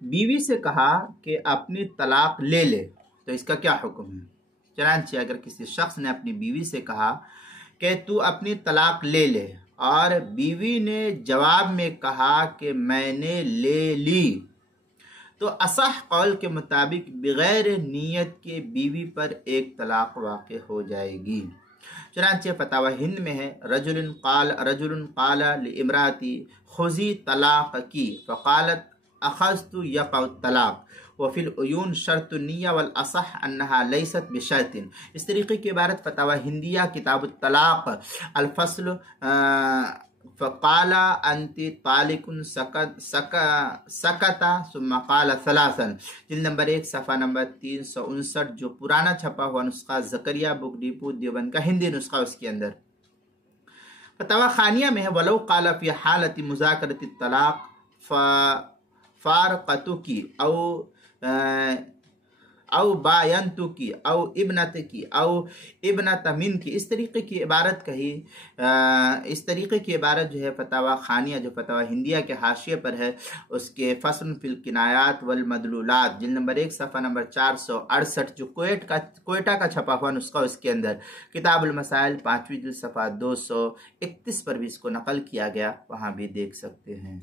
بیوی سے کہا کہ اپنی طلاق لے لے تو اس کا کیا حکم ہے؟ چنانچہ اگر کسی شخص نے اپنی بیوی سے کہا کہ تو اپنی طلاق لے لے اور بیوی نے جواب میں کہا کہ میں نے لے لی تو اصح قول کے مطابق بغیر نیت کے بیوی پر ایک طلاق واقع ہو جائے گی۔ چنانچہ فتاوی ہند میں ہے رجل قال لامراتی خذی طلاق کی فقالت اخذت یقع الطلاق وفی العیون شرط النیہ والاصح انہا لیست بشرط۔ اس طریقے کی عبارت فتاوی ہندیہ کتاب الطلاق الفصل فقال انت طالق سکتا ثم قال ثلاثا، جلد نمبر 1 صفحہ نمبر 359، جو پرانا چھپا ہوا نسخہ زکریہ بک ڈیپو دیوبند کا ہندی نسخہ اس کے اندر۔ فتاوی خانیہ میں ہے ولو قال فی حالت مذاکرۃ الطلاق فارقتکی او باینتکی او ابنتکی او ابنت منکی، اس طریقے کی عبارت کہی۔ اس طریقے کی عبارت جو ہے فتاوی خانیہ جو فتاوی ہندیہ کے حاشیے پر ہے اس کے فصل فی الکنایات والمدلولات، جلد نمبر 1 صفحہ نمبر 468، جو کوئٹہ کا چھپا ہوا نسخہ اس کے اندر کتاب المسائل 5ویں جلد صفحہ 231 پر بھی اس کو نقل کیا گیا، وہاں بھی دیکھ سکتے ہیں۔